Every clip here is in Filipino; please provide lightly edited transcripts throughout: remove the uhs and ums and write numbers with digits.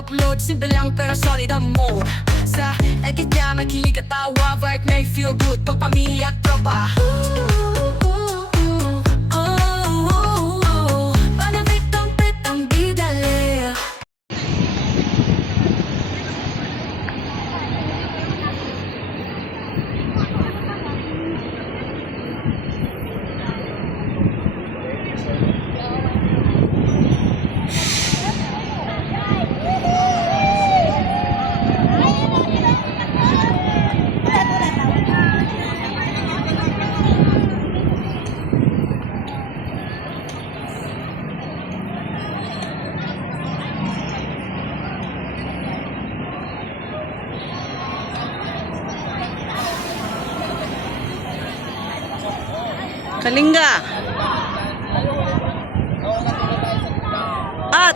upload, simple lang pero solid ang mode. Sa edit niya makilig at tawa, vibe may feel good pag pamilya at tropa. Panabit ang pit ang bidali. Kalinga at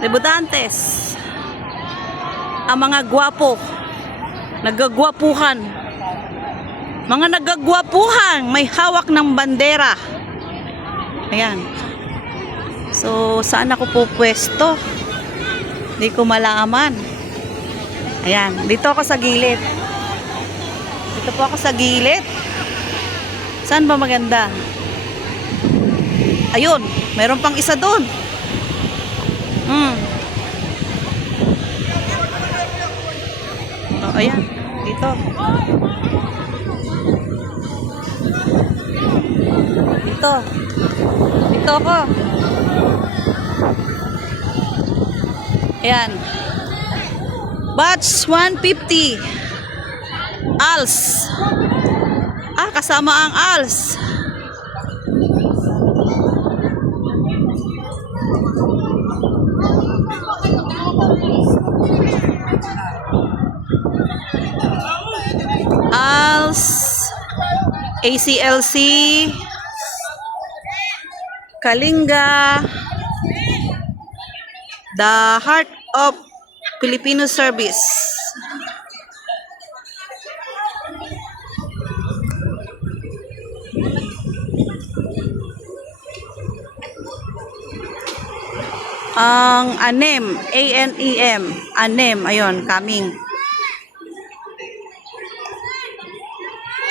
debutantes, ang mga gwapo, nagagwapuhan, mga nagagwapuhan, may hawak ng bandera. Ayan. So, saan ako po pwesto? Hindi ko malaman. Ayan, dito ako sa gilid. Dito po ako sa gilid. Saan ba maganda? Ayun, meron pang isa doon. Oh, ayan, dito. Dito. Dito ako. Ayan. Batch 150. ALS. Kasama ang ALS. ALS, ACLC, Kalinga, The Heart of Filipino Service. Ang ANEM, ANEM, ANEM, ayun, coming.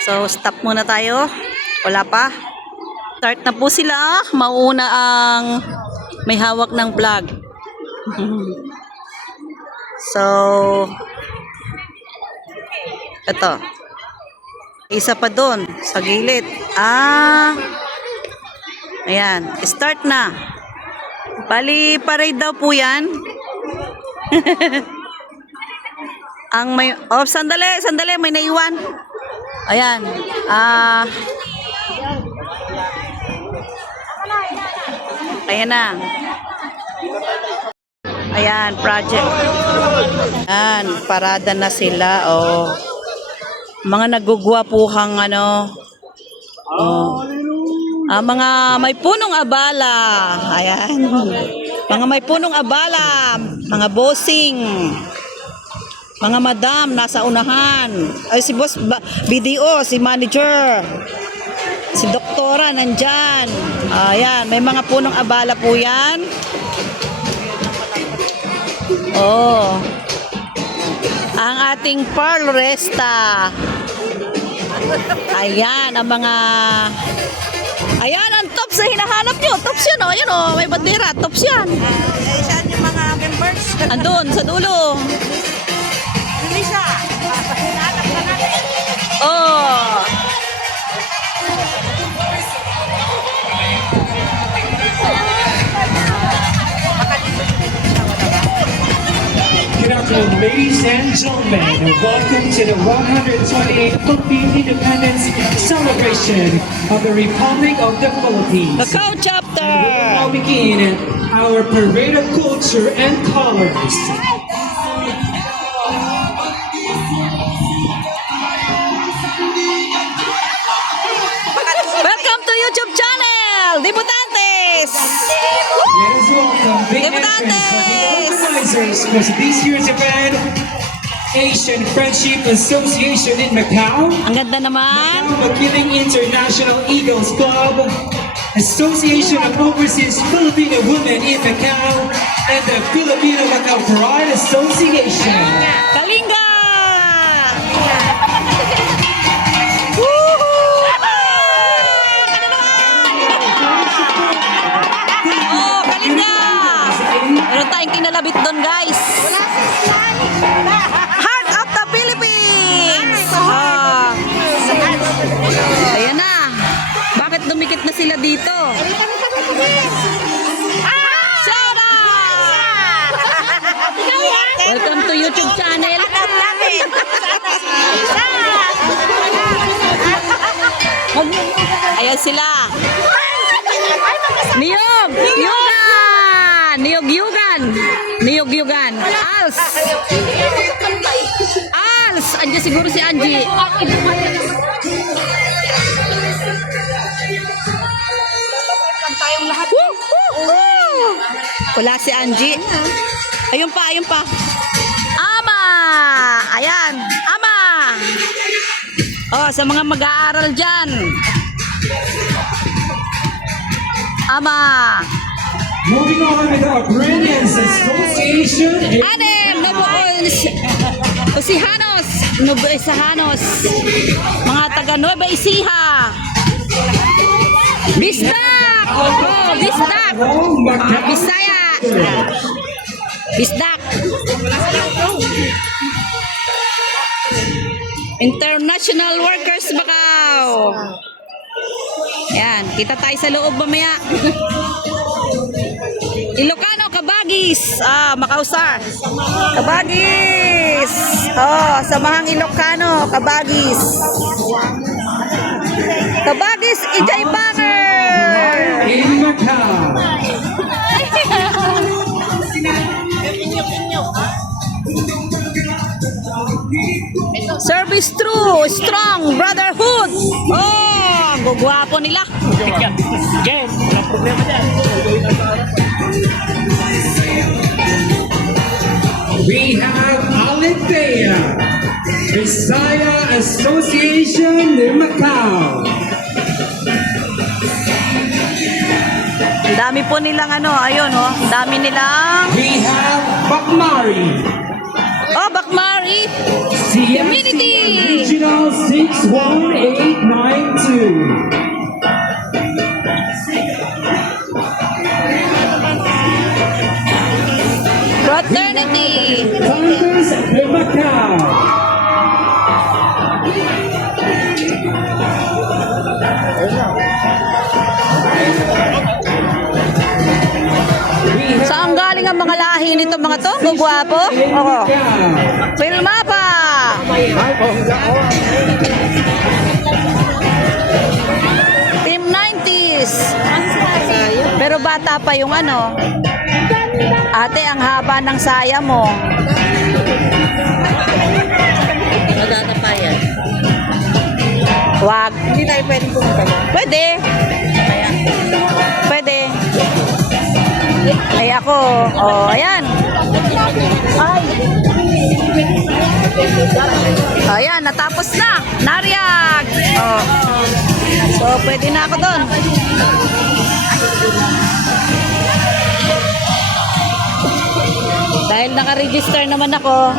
So, stop muna tayo. Wala pa. Start na po sila. Mauna ang may hawak ng flag. So, ito. Isa pa doon, sa gilid. Ayan. Start na. Bali, parade daw po yan. Ang may... Oh, sandali. May naiwan. Ayan. Ayan na. Ayan, project. Ayan, parada na sila. Oh. Mga nagugwapuhang ano. Oh. Mga may punong abala. Ayan. Mga may punong abala. Mga bossing. Mga madam, nasa unahan. Ay, si boss, BDO, si manager. Si doktora, nandyan. Ayan, may mga punong abala po yan. Oh. Ang ating Pearl Resta. Ayan, ang mga... Ayan, ang tops na hinahanap nyo. Tops yan, oh. Ayan, oh. May bandera. Tops yan. Saan yung mga members? Andun, sa dulo. Lisa, hinahanap ka natin. Oh. Good afternoon, ladies and gentlemen. Welcome to the 128th Philippine Independence Celebration of the Republic of the Philippines. The Cow Chapter. We will now begin our parade of culture and colors. Welcome to YouTube channel, Debutantes. Let us welcome big entrance for the organizers for this year's event, Asian Friendship Association in Macau, Ang ganda naman. Macau Makiling International Eagles Club, Association of Overseas Filipino Women in Macau, and the Filipino Macau Pride Association. Kalinga! Oh, Kalinga! Meron tayong kinalabit doon, guys. Heart of the Philippines! Ayan na. Bakit dumikit na sila dito? Shout out! Welcome to YouTube channel. Ayan sila. Niyog! Yugan! Niyog-yugan! Niyog-yugan! Als! Als! Andiyan siguro si Angie. Woo! Woo! Woo! Wala si Angie. Ayun pa, ayun pa. Ama! Ayan, ama! Oh, sa mga mag-aaral dyan. Ama! Moving on with our Brilliance Association. Anem, Osihanos, Nuevo Ecija, mga taga Nueva Ecija. Bisdak! Oh, Bisdak! Bisaya! Bisdak! International Workers Macau. Yan, kita tayo sa loob mamaya. Ilocano, Kabagis. Macau Star. Kabagis. Oh, samahang Ilocano, Kabagis. Kabagis, Ijay Banger. In Macau. Service true, strong, brotherhood. Oh, ang gugwapo nila. We have Alethea, Visaya Association in Macau. Ang dami po nilang ayun oh, ang dami nilang We have Bakmari, oh, Bakmari Community. Regional 61892. Fraternity. Congress in Macau. Saan galing ang mga lahi nito mga to? Gugwapo? Oo. Filma pa. Team 90s. Pero bata pa yung Ate, ang haba ng saya mo. Maganda pa yan. Wag. Hindi tayo pwede pumunta. Pwede. Pwede. Ay ako. Oh, ayan. Ay. Ayan, natapos na. Nariag. Oh. So, pwede na ako doon. Dahil naka-register naman ako.